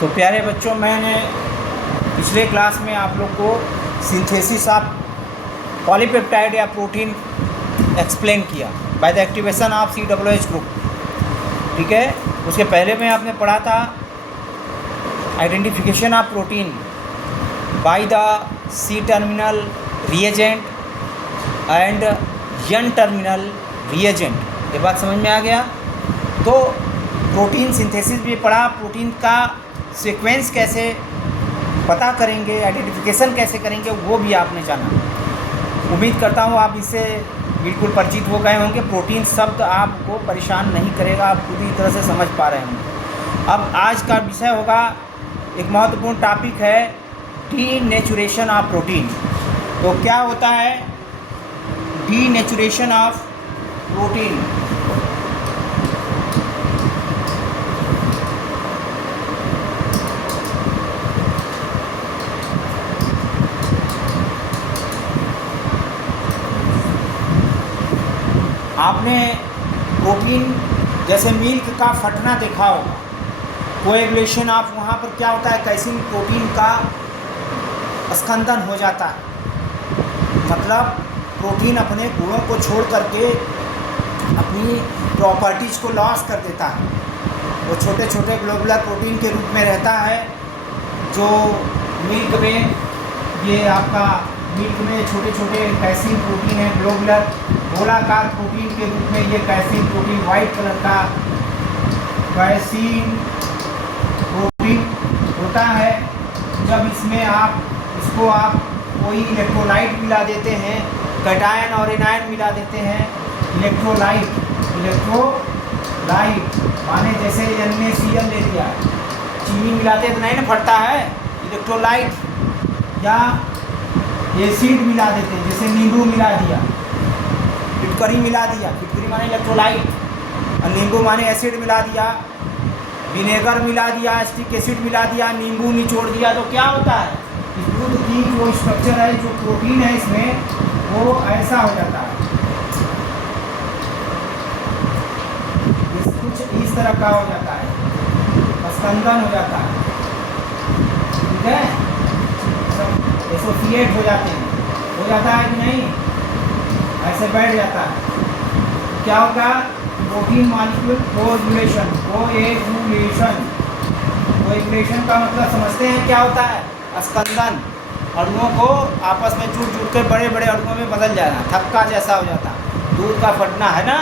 तो प्यारे बच्चों, मैंने पिछले क्लास में आप लोग को सिंथेसिस ऑफ पॉलीपेप्टाइड या प्रोटीन एक्सप्लेन किया by the activation of COOH group. ठीक है, उसके पहले में आपने पढ़ा था identification of protein by the C terminal reagent and N terminal reagent. ये बात समझ में आ गया। तो प्रोटीन सिंथेसिस भी पढ़ा, प्रोटीन का सीक्वेंस कैसे पता करेंगे, आइडेंटिफिकेशन कैसे करेंगे, वो भी आपने जाना। उम्मीद करता हूँ आप इससे बिल्कुल परिचित हो गए होंगे। प्रोटीन शब्द आपको परेशान नहीं करेगा, आप पूरी तरह से समझ पा रहे होंगे। अब आज का विषय होगा, एक महत्वपूर्ण टॉपिक है डीनेचुरेशन ऑफ प्रोटीन। तो क्या होता है डीनेचुरेशन ऑफ प्रोटीन? आपने प्रोटीन जैसे मिल्क का फटना देखा होगा, कोएगुलेशन ऑफ, वहाँ पर क्या होता है, कैसीन प्रोटीन का स्कंदन हो जाता है। मतलब प्रोटीन अपने गुणों को छोड़ करके अपनी प्रॉपर्टीज़ को लॉस कर देता है। वो छोटे छोटे ग्लोबुलर प्रोटीन के रूप में रहता है, जो मिल्क में, ये आपका मिल्क में छोटे छोटे कैसीन प्रोटीन है, ग्लोबुलर गोलाकार प्रोटीन के रूप में ये कैसीन प्रोटीन, वाइट कलर का कैसीन प्रोटीन होता है। जब इसमें इसको आप कोई इलेक्ट्रोलाइट मिला देते हैं, कैटायन और एनायन मिला देते हैं, इलेक्ट्रोलाइट माने जैसे NaCl ले लिया, चीनी मिलाते तो नहीं ना फटता है, इलेक्ट्रोलाइट या एसिड मिला देते हैं, जैसे नींबू मिला दिया, फिटकरी मिला दिया, फिटकरी माने इलेक्ट्रोलाइट, और नींबू माने एसिड मिला दिया, विनेगर मिला दिया, एसिटिक एसिड मिला दिया, नींबू निचोड़ दिया, तो क्या होता है, इस दूध की जो स्ट्रक्चर है, जो प्रोटीन है इसमें, वो ऐसा हो जाता है, कुछ इस तरह का हो जाता है, स्कंदन हो जाता है। ठीक है, एसोसिएट हो जाते हैं, हो जाता है कि नहीं, ऐसे बैठ जाता है। क्या होगा, प्रोटीन मॉलिक्यूल कोएगुलेशन। कोएगुलेशन का मतलब समझते हैं क्या होता है, स्कंदन, अणुओं को आपस में जुड़ जुड़ कर बड़े बड़े अणुओं में बदल जाना, थक्का जैसा हो जाता है, दूध का फटना है ना,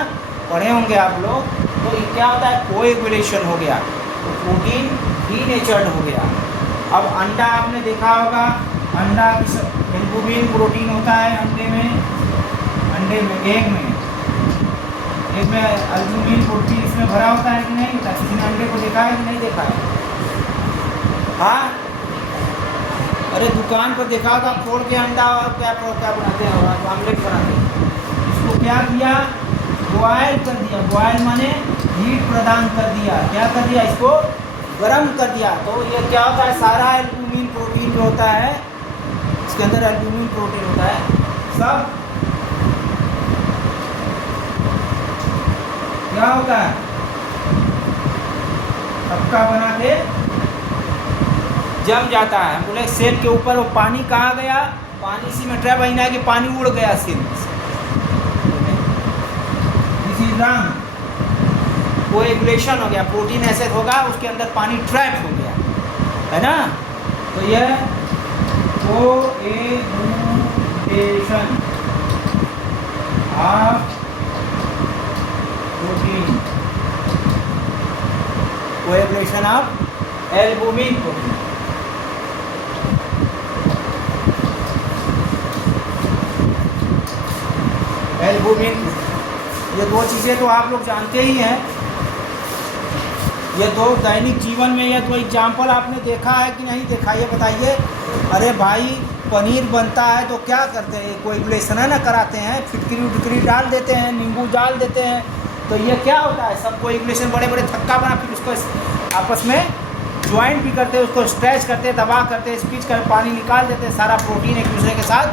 पढ़े होंगे आप लोग। तो ये क्या होता है, कोएगुलेशन हो गया, तो प्रोटीन डीनेचर्ड हो गया। अब अंडा आपने देखा होगा, अंडा एल्बुमिन प्रोटीन होता है एग में एल्बुमिन प्रोटीन इसमें भरा होता है कि नहीं होता? किसी ने अंडे को देखा है कि नहीं देखा है? हाँ, अरे दुकान पर देखा होगा, फोड़ के अंडा और क्या बनाते हैं, और आमलेट बनाते हैं। इसको क्या किया, बॉयल कर दिया, बॉयल माने हीट प्रदान कर दिया, क्या कर दिया, इसको गर्म कर दिया। तो ये क्या होता है, सारा एल्बुमिन प्रोटीन जो होता है, इसके अंदर एल्बुमिन प्रोटीन होता है, सब क्या होता है, थक्का बना के जम जाता है। हम बोले सेल के ऊपर वो पानी कहाँ गया, पानी इसी में ट्रैप है कि पानी उड़ गया सेल से, इसी रंग कोएगुलेशन हो गया, प्रोटीन ऐसे होगा, उसके अंदर पानी ट्रैप हो गया, है ना। तो यह coagulation of protein, coagulation of albumin protein. Albumin, ये दो चीज़ें तो आप लोग जानते ही हैं, ये दो दैनिक जीवन में, ये दो एग्जाम्पल आपने देखा है कि नहीं देखा, ये बताइए। अरे भाई, पनीर बनता है तो क्या करते हैं, कोएगुलेशन है ना, कराते हैं, फिटकरी डाल देते हैं, नींबू डाल देते हैं, तो ये क्या होता है, सब कोएगुलेशन, बड़े बड़े थक्का बना, फिर उसको आपस में ज्वाइंट भी करते हैं, उसको स्ट्रेच करते हैं, दबा करते हैं, स्पीच कर पानी निकाल देते हैं, सारा प्रोटीन एक दूसरे के साथ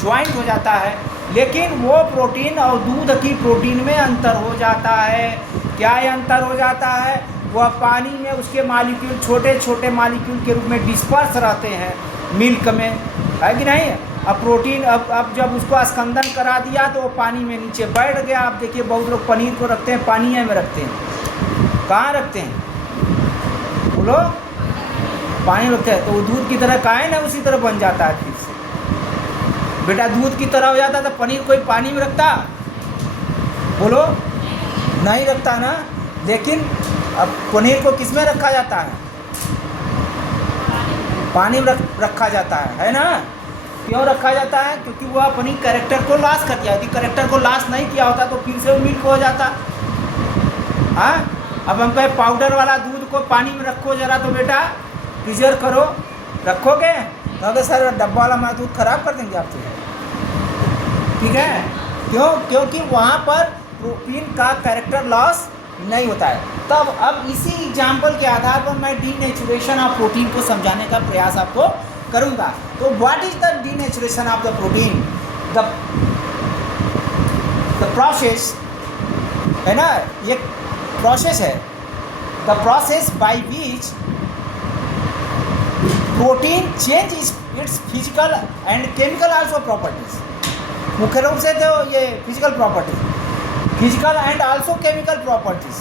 ज्वाइंट हो जाता है। लेकिन वो प्रोटीन और दूध की प्रोटीन में अंतर हो जाता है। क्या ये अंतर हो जाता है, वह पानी में उसके मालिक्यूल छोटे छोटे मालिक्यूल के रूप में डिस्पर्स रहते हैं मिल्क में, है कि नहीं। अब प्रोटीन अब जब उसको स्कंदन करा दिया तो वो पानी में नीचे बैठ गया। आप देखिए बहुत लोग पनीर को रखते हैं पानी में रखते हैं, कहाँ रखते हैं बोलो, पानी में रखते हैं, तो वो दूध की तरह काहे ना उसी तरह बन जाता है फिर से। बेटा दूध की तरह हो जाता तो पनीर कोई पानी में रखता, बोलो नहीं रखता ना। लेकिन अब पनीर को किस में रखा जाता है, पानी में रखा जाता है ना। क्यों रखा जाता है, क्योंकि वह अपनी कैरेक्टर को लॉस कर दिया। यदि कैरेक्टर को लॉस नहीं किया होता तो फिर से वो मिल्क हो जाता। हाँ, अब हम कहे पाउडर वाला दूध को पानी में रखो जरा, तो बेटा प्रिजर्व करो, रखोगे तो अगर सर डब्बा वाला हमारा दूध खराब कर देंगे आपसे, ठीक है। क्यों, क्योंकि वहाँ पर प्रोटीन का कैरेक्टर लॉस नहीं होता है। तब अब इसी एग्जाम्पल के आधार पर मैं डीनेचुरेशन ऑफ प्रोटीन को समझाने का प्रयास आपको करूँगा। तो what is the denaturation of the protein, the process है ना, ये प्रोसेस है, the process by which protein change it's physical and chemical also properties. मुख्य रूप से तो ये physical properties, physical and also chemical properties.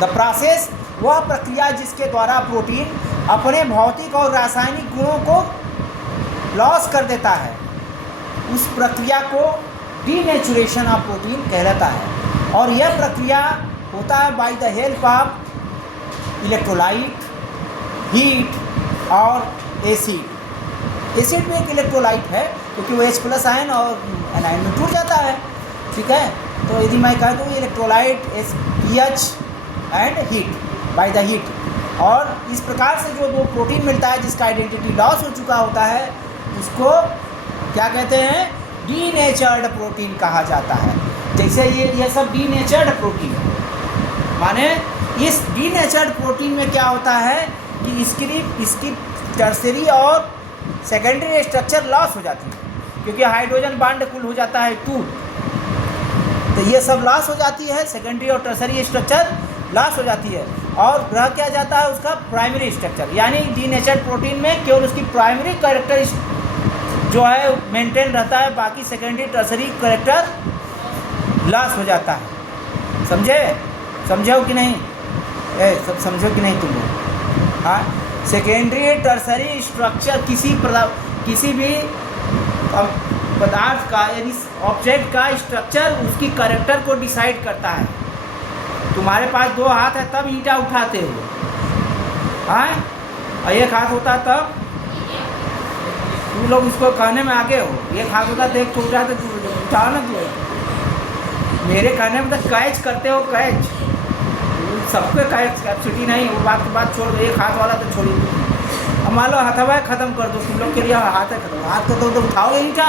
The process वह प्रक्रिया जिसके द्वारा प्रोटीन अपने भौतिक और रासायनिक गुणों को लॉस कर देता है, उस प्रक्रिया को डीनेचुरेशन ऑफ प्रोटीन कहलाता है। और यह प्रक्रिया होता है by the help of electrolyte, heat और एसिड। एसिड भी एक इलेक्ट्रोलाइट है क्योंकि वो H+ आयन और एनायन में टूट जाता है, ठीक है। तो यदि मैं कह दूँ electrolyte pH and heat, by the heat. और इस प्रकार से जो वो प्रोटीन मिलता है जिसका आइडेंटिटी लॉस हो चुका होता है उसको क्या कहते हैं, डीनेचर्ड प्रोटीन कहा जाता है। जैसे ये सब डीनेचर्ड प्रोटीन है, माने इस डीनेचर्ड प्रोटीन में क्या होता है कि इसकी टर्सरी और सेकेंडरी स्ट्रक्चर लॉस हो जाती है, क्योंकि हाइड्रोजन बॉन्ड कुल हो जाता है 2, तो ये सब लॉस हो जाती है, सेकेंडरी और टर्सरी स्ट्रक्चर लॉस हो जाती है। और रह क्या जाता है उसका प्राइमरी स्ट्रक्चर, यानी डीनेचर्ड प्रोटीन में केवल उसकी प्राइमरी कैरेक्टर जो है मेंटेन रहता है, बाकी सेकेंडरी टर्सरी कैरेक्टर लॉस हो जाता है। समझे हो कि नहीं, सब समझो कि नहीं तुम लोग। हाँ, सेकेंडरी टर्सरी स्ट्रक्चर किसी भी पदार्थ का यदि ऑब्जेक्ट का स्ट्रक्चर उसकी कैरेक्टर को डिसाइड करता है। तुम्हारे पास 2 हाथ है तब ईंटा उठाते हो, हाँ, और एक हाथ होता तब तुम लोग इसको कहने में आगे हो। एक हाथ होता तो एक तो उठाते, उठाओ ना तुम। मेरे कहने में तो कैच करते हो, कैच सबके कैच कैपेसिटी नहीं, वो बात छोड़ दो, एक हाथ वाला तो छोड़िए। अब मान लो हथवा ख़त्म कर दो, तुम लोग के लिए हाथ है खत्म, हाथ कर दो तो उठाओगे ईंटा,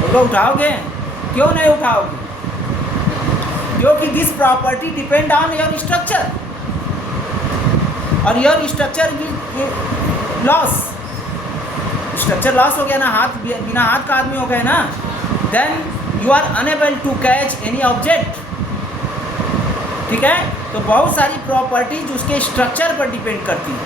तुम लोग उठाओगे, क्यों नहीं उठाओगे, क्योंकि this property depend on your structure, और your structure loss, structure loss हो गया ना, हाथ बिना हाथ का आदमी हो गए ना, then you are unable to catch any object, ठीक है। तो बहुत सारी प्रॉपर्टीज उसके स्ट्रक्चर पर डिपेंड करती है,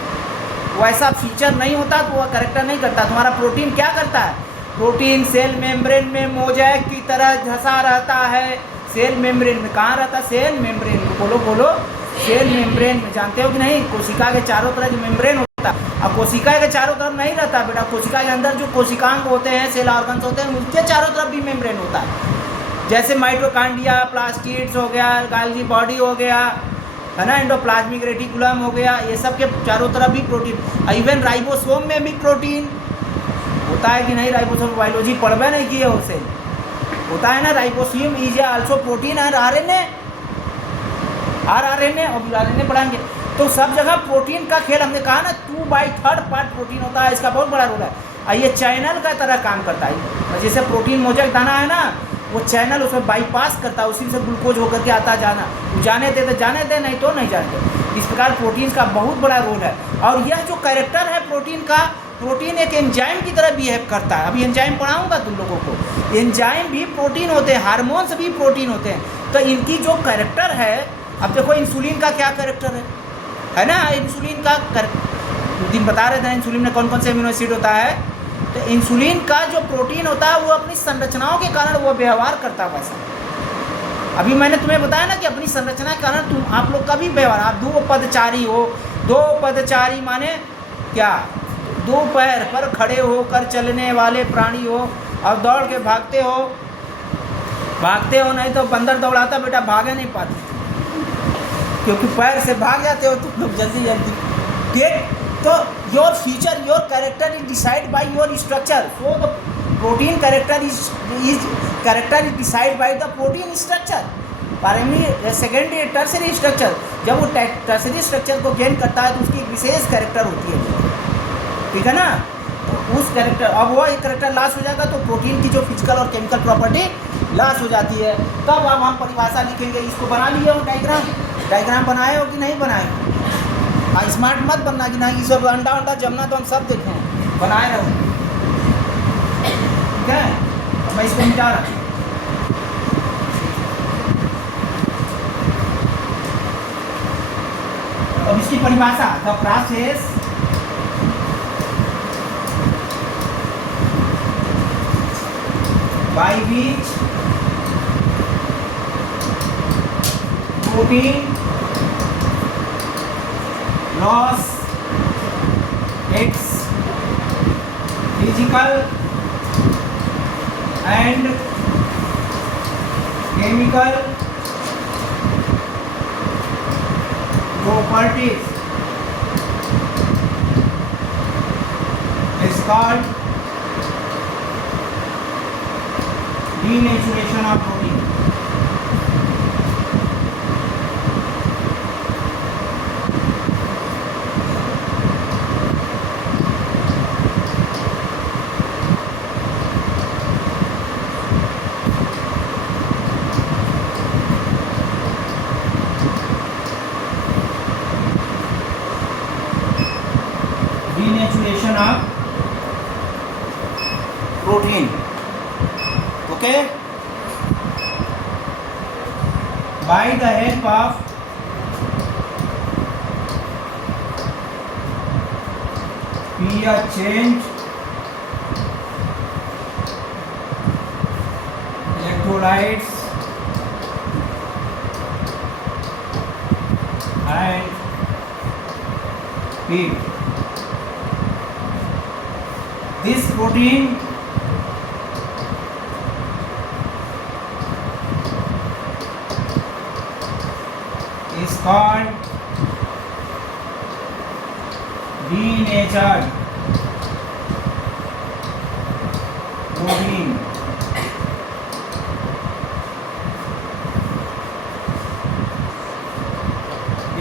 वो ऐसा फीचर नहीं होता तो वह करेक्टर नहीं करता। तुम्हारा प्रोटीन क्या करता है, प्रोटीन सेल मेम्ब्रेन में मोज़ेक की तरह धंसा रहता है। सेल मेम्ब्रेन में कहाँ रहता है, सेल मेम्ब्रेन में, बोलो सेल मेम्ब्रेन में, जानते हो कि नहीं, कोशिका के चारों तरफ जो मेम्ब्रेन होता है, अब कोशिका के चारों तरफ नहीं रहता बेटा, कोशिका के अंदर जो कोशिकांग होते हैं, सेल ऑर्गन्स होते हैं, उनके चारों तरफ भी मेम्ब्रेन होता है। जैसे माइटोकॉन्ड्रिया, प्लास्टिड्स हो गया, गाल्गी बॉडी हो गया, है ना, एंडोप्लाज्मिक रेटिकुलम हो गया, ये सब के चारों तरफ भी प्रोटीन। इवन राइबोसोम में भी प्रोटीन होता है कि नहीं, राइबोसोम बायोलॉजी पढ़वे नहीं किए उसे, होता है ना, राइबोसोम इज आल्सो प्रोटीन और आरएनए और आरएनए पढ़ाएंगे। तो सब जगह प्रोटीन का खेल, हमने कहा ना 2/3 पार्ट प्रोटीन होता है, इसका बहुत बड़ा रोल है। और ये चैनल का तरह काम करता है, जैसे प्रोटीन मोज़ेक दाना है ना, वो चैनल उसमें बाईपास करता है, उसी से ग्लूकोज होकर के आता जाना, जाने दे तो जाने दे, नहीं तो नहीं जाने। इस प्रकार प्रोटीन का बहुत बड़ा रोल है। और यह जो कैरेक्टर है प्रोटीन का, प्रोटीन एक एंजाइम की तरह बिहेव करता है। अभी एंजाइम पढ़ाऊंगा तुम लोगों को, एंजाइम भी प्रोटीन होते हैं, हार्मोन्स भी प्रोटीन होते हैं। तो इनकी जो कैरेक्टर है, अब देखो इंसुलिन का क्या कैरेक्टर है, है ना। इंसुलिन का दिन बता रहे थे इंसुलिन में कौन कौन से अमीनो एसिड होता है। तो इंसुलिन का जो प्रोटीन होता है वो अपनी संरचनाओं के कारण वो व्यवहार करता है वैसा। अभी मैंने तुम्हें बताया ना कि अपनी संरचना के कारण तुम आप लोग का भी व्यवहार, आप दो पदचारी हो। दो पदचारी माने क्या, दो पैर पर खड़े होकर चलने वाले प्राणी हो और दौड़ के भागते हो नहीं तो बंदर दौड़ाता बेटा भागे नहीं पाते, क्योंकि पैर से भाग जाते हो तुम लोग जल्दी जल्दी। ठीक, तो your feature your character is decide by your structure. So the protein character is decide by the protein structure, primary secondary tertiary structure. जब वो टर्सरी स्ट्रक्चर को गेन करता है तो उसकी एक विशेष कैरेक्टर होती है, ठीक है ना। तो उस कैरेक्टर, अब वो एक कैरेक्टर लॉस हो जाएगा तो प्रोटीन की जो फिजिकल और केमिकल प्रॉपर्टी लॉस हो जाती है। तब अब हम परिभाषा लिखेंगे। इसको बना लिए हो डायग्राम बनाए हो कि नहीं बनाए हो। हाँ, स्मार्ट मत बनना कि नहीं सब अंडा जमना तो हम सब देखें, बनाए रहो, ठीक है। अब मैं इसको मिटा रहा हूँ। अब इसकी परिभाषा, the process by which protein loss its physical and chemical properties is called denaturation of protein। Denaturation of protein, okay, by the help of pH change, electrolytes and heat, this protein is called denatured protein।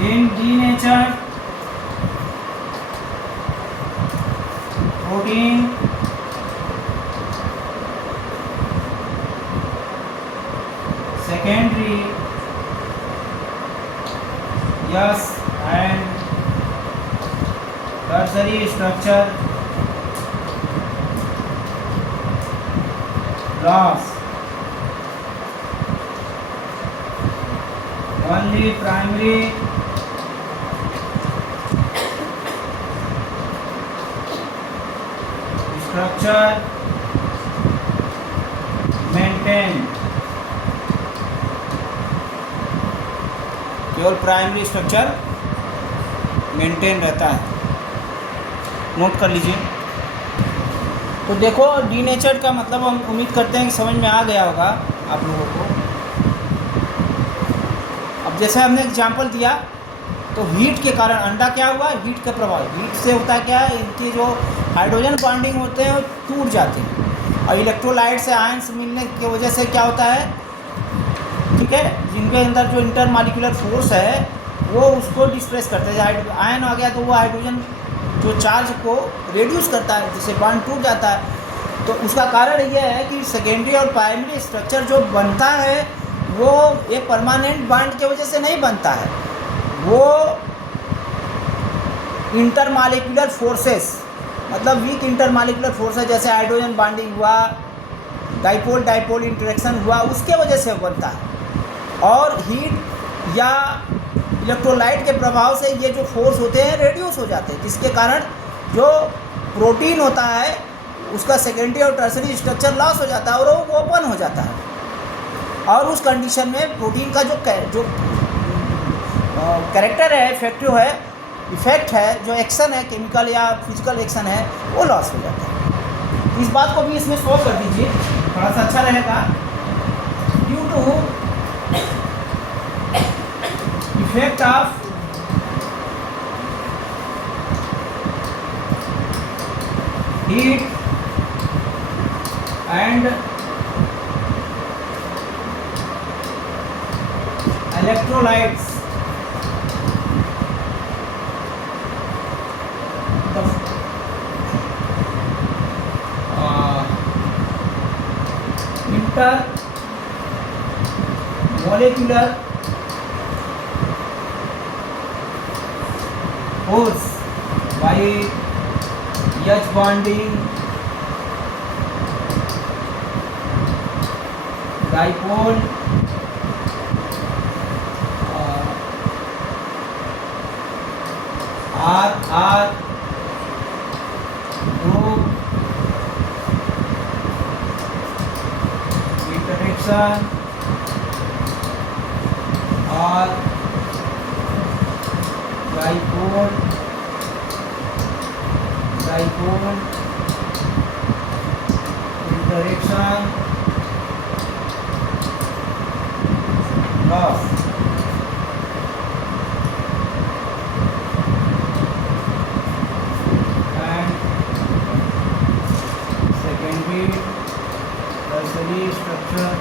In denatured protein secondary yes and tertiary structure loss, only primary structure maintained, केवल primary structure maintain रहता है। Note कर लीजिए। तो देखो denatured का मतलब हम उम्मीद करते हैं कि समझ में आ गया होगा आप लोगों को। अब जैसे हमने एग्जांपल दिया तो हीट के कारण अंडा क्या हुआ, हीट का प्रभाव, हीट से होता है क्या, इनकी जो हाइड्रोजन बॉन्डिंग होते हैं वो टूट जाते हैं और इलेक्ट्रोलाइट से आयंस मिलने की वजह से क्या होता है, ठीक है, जिनके अंदर जो इंटरमॉलिक्यूलर फोर्स है वो उसको डिस्प्लेस करते हैं। आयन आ गया तो वो हाइड्रोजन जो चार्ज को रिड्यूस करता है जिससे बॉन्ड टूट जाता है। तो उसका कारण यह है कि सेकेंडरी और प्राइमरी स्ट्रक्चर जो बनता है वो एक परमानेंट बॉन्ड की वजह से नहीं बनता है, वो इंटरमॉलिक्यूलर फोर्सेस मतलब वीक इंटरमॉलिक्यूलर फोर्सेस जैसे हाइड्रोजन बॉन्डिंग हुआ, डाइपोल इंटरेक्शन हुआ, उसके वजह से बनता है। और हीट या इलेक्ट्रोलाइट के प्रभाव से ये जो फोर्स होते हैं रेड्यूस हो जाते हैं, जिसके कारण जो प्रोटीन होता है उसका सेकेंडरी और टर्सरी स्ट्रक्चर लॉस हो जाता है और वो ओपन हो जाता है। और उस कंडीशन में प्रोटीन का जो कैरेक्टर है, इफेक्ट है, जो एक्शन है, केमिकल या फिजिकल एक्शन है, वो लॉस हो जाता है। इस बात को भी इसमें शो कर दीजिए, थोड़ा सा अच्छा रहेगा। Due to effect of heat and electrolytes, the intermolecular force by H bonding, dipole, R group interaction or dipole interaction loss tertiary structure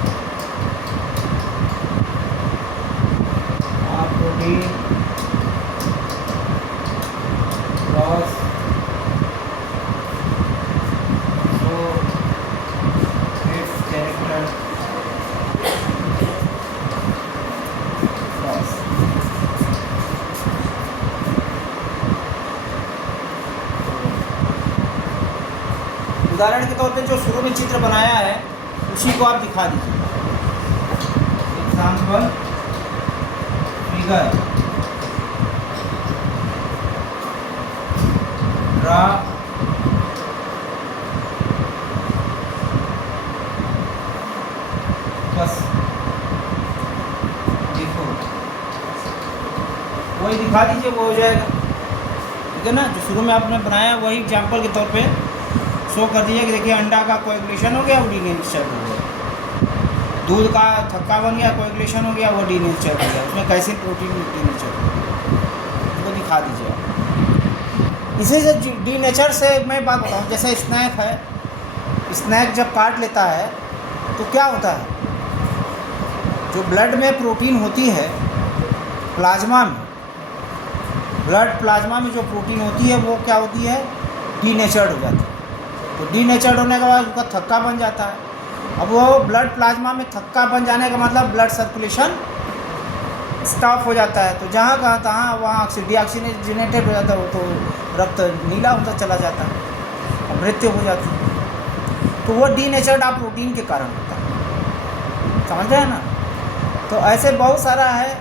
of protein loss, so its character loss. उदाहरण के तौर पे जो शुरू में चित्र बनाया है उसी को आप दिखा दीजिए। एग्जाम्पल फिगर ड्रा बस देखो, वही दिखा दीजिए, वो हो जाएगा। ठीक है ना, जो शुरू में आपने बनाया वही एग्जाम्पल के तौर पे शो कर दीजिए कि देखिए अंडा का कोएगुलेशन हो गया, वो डीनेचर हो गया। दूध का थक्का बन गया, कोएगुलेशन हो गया, वो डीनेचर हो गया। उसमें कैसे प्रोटीन डीनेचर हो गया, उसको दिखा दीजिए। इसी से डीनेचर से मैं बात बताऊँ, जैसे स्नैक है, स्नैक जब काट लेता है तो क्या होता है, जो ब्लड में प्रोटीन होती है प्लाज्मा में, ब्लड प्लाज्मा में जो प्रोटीन होती है वो क्या होती है, डीनेचर्ड हो जाती है। तो डीनेचर्ड होने के बाद उसका थक्का बन जाता है। अब वो ब्लड प्लाज्मा में थक्का बन जाने का मतलब ब्लड सर्कुलेशन स्टॉप हो जाता है। तो जहाँ कहाँ तहाँ वहाँ डीऑक्सीजनेटेड हो जाता है, वो तो रक्त नीला होता चला जाता है और मृत्यु हो जाती है। तो वो डीनेचर्ड ऑफ प्रोटीन के कारण होता है, समझ रहे हैं ना। तो ऐसे बहुत सारा है,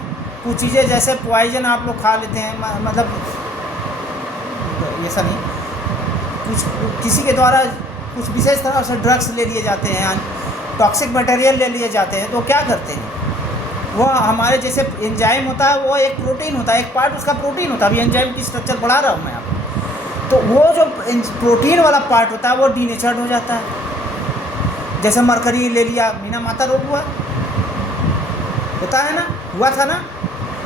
कुछ चीज़ें जैसे पॉइजन आप लोग खा लेते हैं, मतलब ऐसा नहीं, कुछ किसी के द्वारा कुछ विशेष तरह से ड्रग्स ले लिए जाते हैं, टॉक्सिक मटेरियल ले लिए जाते हैं, तो क्या करते हैं, वो हमारे जैसे एंजाइम होता है, वो एक प्रोटीन होता है, एक पार्ट उसका प्रोटीन होता है। अभी एंजाइम की स्ट्रक्चर बढ़ा रहा हूँ मैं आपको, तो वो जो प्रोटीन वाला पार्ट होता है वो डीनेचर्ड हो जाता है। जैसे मरकरी ले लिया, मीना माता रोग हुआ, होता है ना, हुआ था ना,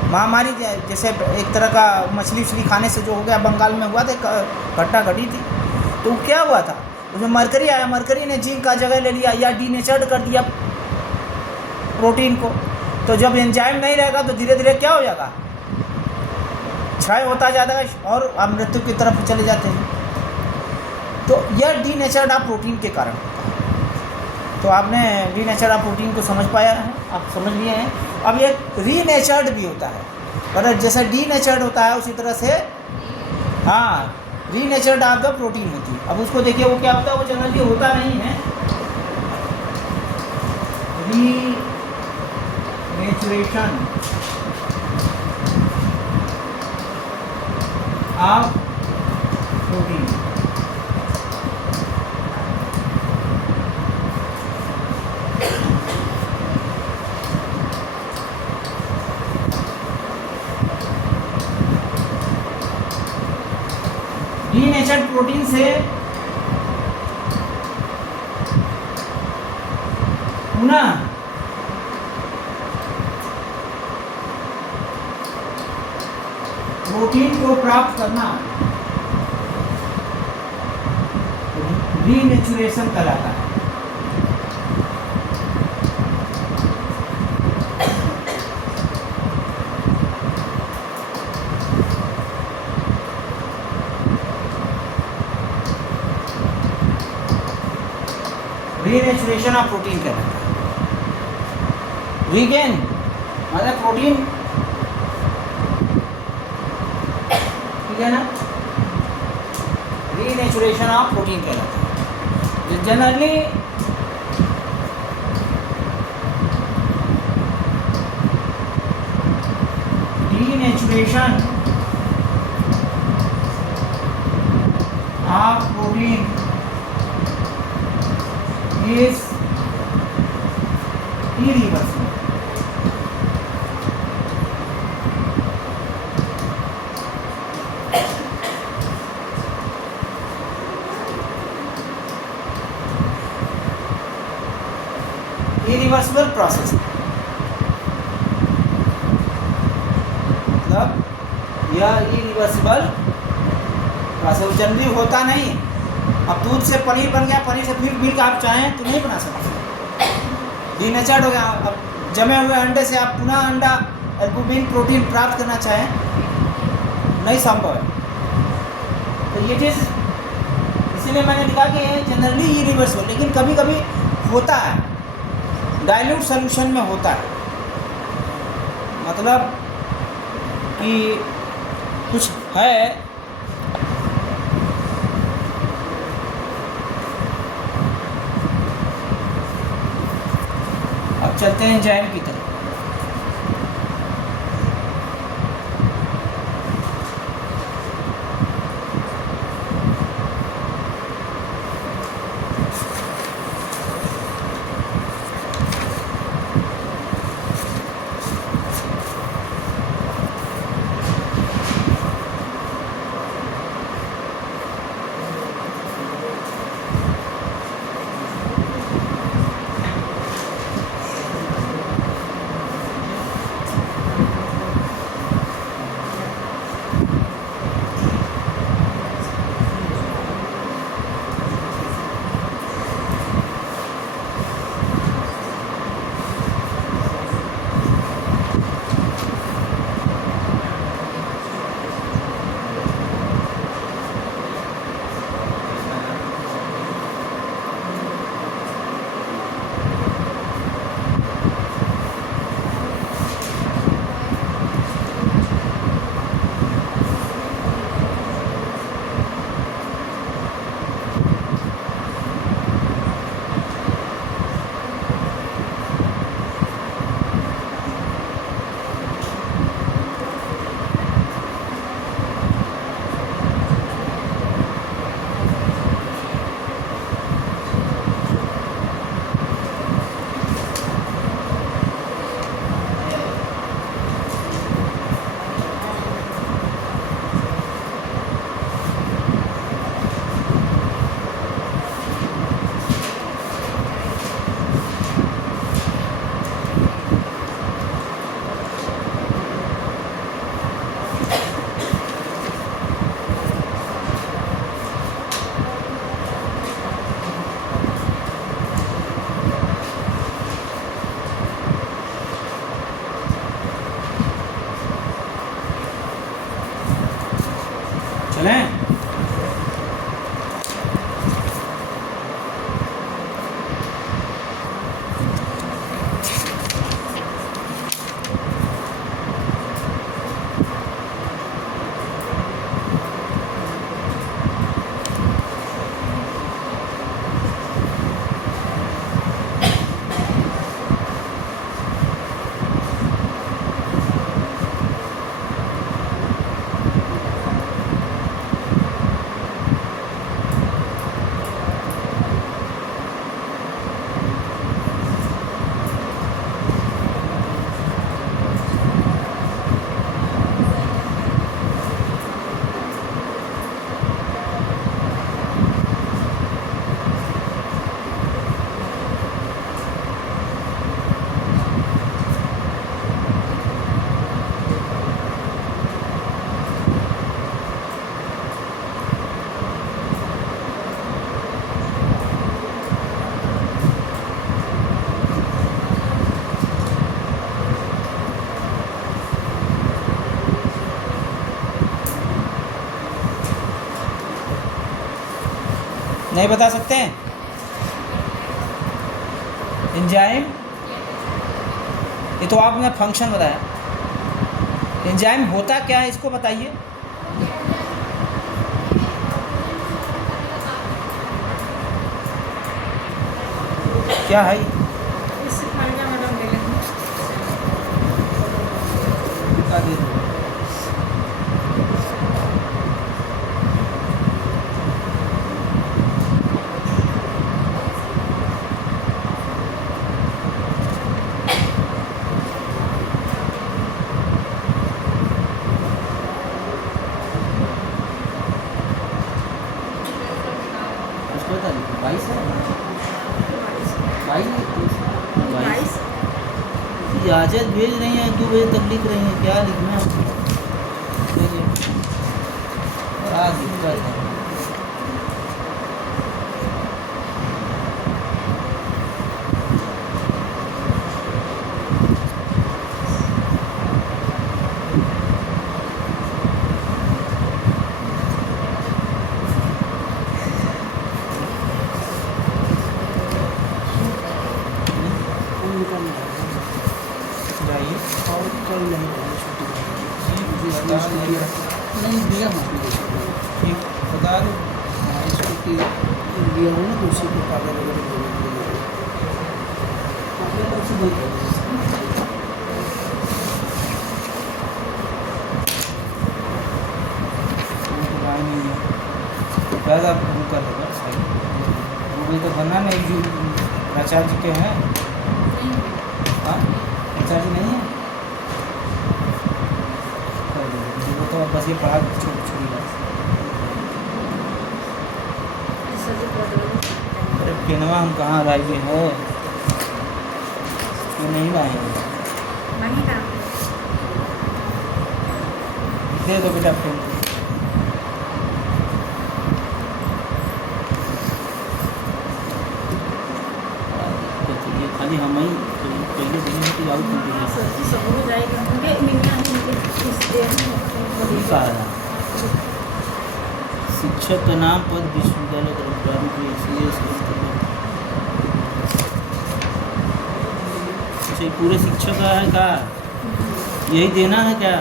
महामारी जैसे एक तरह का मछली उछली खाने से जो हो गया, बंगाल में हुआ था, घटना घटी थी। तो क्या हुआ था, उसमें मरकरी आया, मरकरी ने जिंक का जगह ले लिया या डीनेचर्ड कर दिया प्रोटीन को। तो जब एंजाइम नहीं रहेगा तो धीरे धीरे क्या हो जाएगा, क्षय होता जाता है और मृत्यु की तरफ चले जाते हैं। तो यह डीनेचर्ड ऑफ प्रोटीन के कारण होता है। तो आपने डीनेचर्ड ऑफ प्रोटीन को समझ पाया है, आप समझ लिए हैं। अब ये रीनेचर्ड भी होता है, मतलब जैसे डीनेचर्ड होता है उसी तरह से हाँ रीनेचर्ड ऑफ द प्रोटीन होती है। अब उसको देखिए वो क्या होता है, वो जनरली होता नहीं है। Renaturation of protein. Denatured protein से पुनः प्रोटीन को प्राप्त करना रीनेचुरेशन कहलाता है। रीनेचुरेशन ऑफ प्रोटीन कहलाता है। रीगेन मतलब प्रोटीन, ठीक है ना, रीनेचुरेशन ऑफ प्रोटीन कहलाता है। Generally denaturation of protein is irreversible. Irreversible process मतलब यह irreversible process जनरली होता नहीं। अब दूध से पनीर बन गया, पनीर से फिर मिल्क आप चाहें तो नहीं बना सकते, डीनेचर्ड हो गया। अब जमे हुए अंडे से आप पुनः अंडा एल्बुमिन प्रोटीन प्राप्त करना चाहें, नहीं संभव है। तो ये चीज़ इसीलिए मैंने लिखा कि जनरली इरिवर्सिबल, लेकिन कभी कभी होता है, डाइल्यूट सॉल्यूशन में होता है। मतलब कि कुछ है, अब चलते हैं एंजाइम की तरफ। नहीं बता सकते हैं? एंजाइम, ये तो आपने फंक्शन बताया। एंजाइम होता क्या है इसको बताइए। क्या है? इससे फायदा मैडम ले लेंगे। बता दे दो। उसको बता दीजिए। 22 है, 22 इजाज़त भेज रही हैं, 2 बजे तक लिख रही हैं, क्या लिखना है? चलिए, बड़ा दिक्कत है। जाइए और कल नहीं होगी छुट्टी बता दीजिए। नहीं दिया हूँ ठीक, बता दो। छुट्टी दिया हूँ ना, तो उसी को कागज वगैरह शायद आप वो कर देगा सही। वो तो बनना नहीं जो आचार्य जी के हैं। हाँ, आचार्य जी नहीं है। कर दीजिए। वो तो बस ये पढ़ा छोड़ी बात। अरे पेनवा हम कहाँ लाएंगे है, ये नहीं लाएंगे। दे दो बेटा पेन। ये खाली हम ही पहले दिन में तो आउट शिक्षक का नाम पद विश्वविद्यालय कर्मचारी के अच्छा, पूरे शिक्षक का है क्या? यही देना है क्या?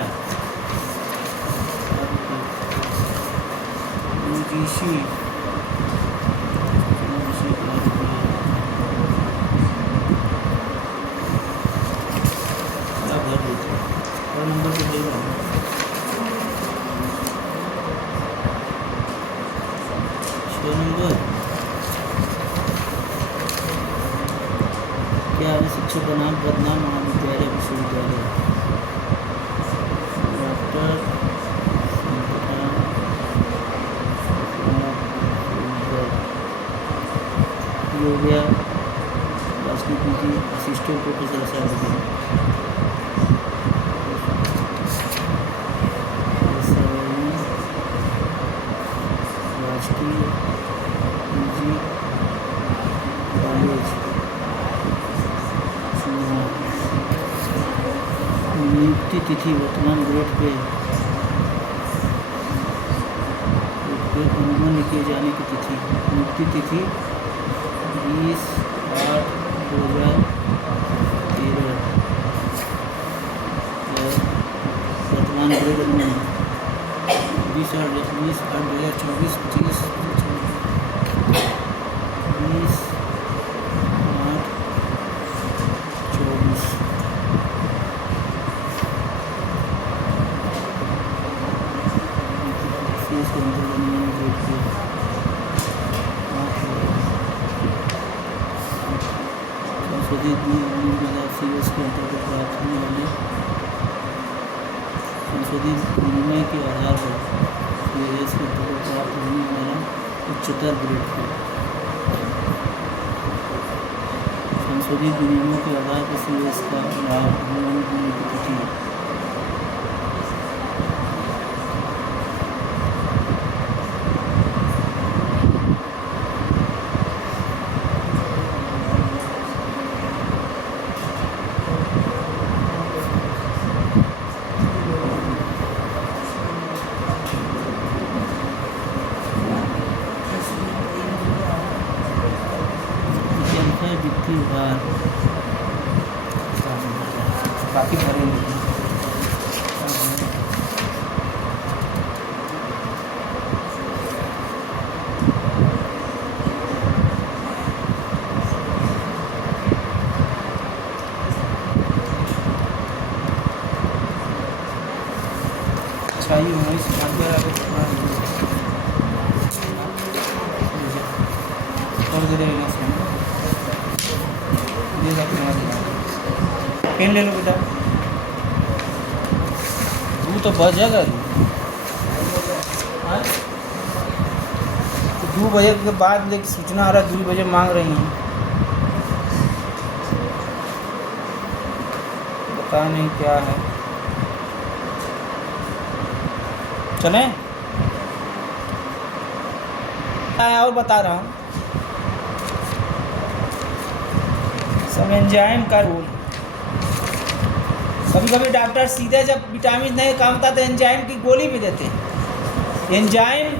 यूजीसी और नंबर पे देगा 6 नंबर। क्या है? शिक्षक का नाम, पदनाम, महाविद्यालय, विश्वविद्यालय। डॉक्टर हो गया राष्ट्रीय असिस्टेंट प्रोफेसर साहब राष्ट्रीय निजी कॉलेज नियुक्ति तिथि वर्तमान ग्रेड पे अनुगमन किए जाने की तिथि। नियुक्ति तिथि 20/8/2013। वर्तमान ग्रेड अनुगमन 20/8/2024 25 20/8/24। शेष के अंतर्गत अनुगमन ग्रेड पे संशोधित सीएस के अंतर्गत प्राप्त होने वाले संशोधित विनिमय के आधार पर सीएस के अंतर्गत प्राप्त होने वाला उच्चतर ग्रेड पे संशोधित विनिमय के आधार पर सीएस का लाभ अनुगमन होने की तिथि। बाकी यार बाकी भरे नहीं। चाहिए होना इस और दे देगा इसमें दे सकते हैं। पेन ले लो बेटा, तू तो बच जाएगा। 2 बजे के बाद लेकिन सूचना आ रहा है 2 बजे मांग रही हैं, पता नहीं क्या है। चलें और बता रहा हूँ सब एंजाइम का रोल। कभी कभी डॉक्टर सीधे जब विटामिन नहीं काम होता तो एंजाइम की गोली भी देते हैं। Enzyme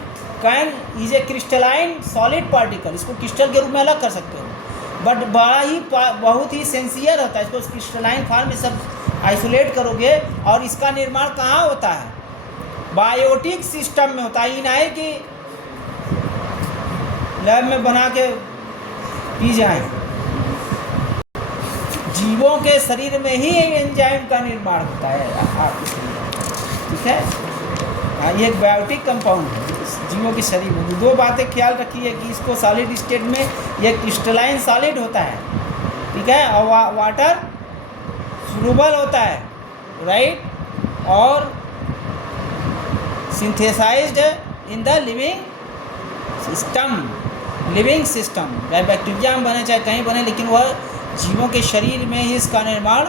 can is a crystalline solid particle, इसको क्रिस्टल के रूप में अलग कर सकते हो, बट बहुत ही सेंसियर होता है। इसको क्रिस्टलाइन फॉर्म में सब आइसोलेट करोगे और इसका निर्माण कहाँ होता है? बायोटिक सिस्टम में होता है। ये नहीं कि लैब में बना के पी जाएं। जीवों के शरीर में ही एंजाइम का निर्माण होता है आपके शरीर, ठीक है। हाँ, ये एक बायोटिक कंपाउंड है जीवों के शरीर में। 2 बातें ख्याल रखिए कि इसको सॉलिड स्टेट में ये क्रिस्टलाइन सॉलिड होता है, ठीक है, और वाटर सोलुबल होता है, राइट, और synthesized in the living system. चाहे बैक्टीरिया में बने चाहे कहीं बने, लेकिन वह जीवों के शरीर में ही इसका निर्माण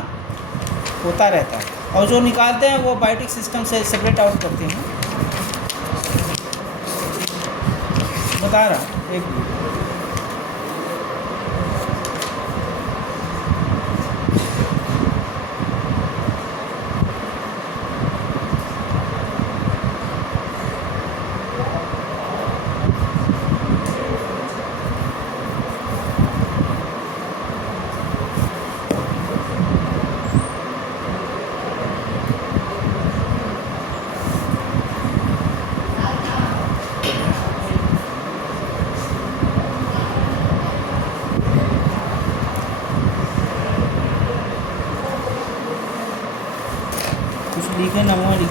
होता रहता है। और जो निकालते हैं वो बायोटिक सिस्टम से सेपरेट आउट करते हैं। बता रहा हूँ एक मिनट। कुछ लिखे ना, वहाँ लिख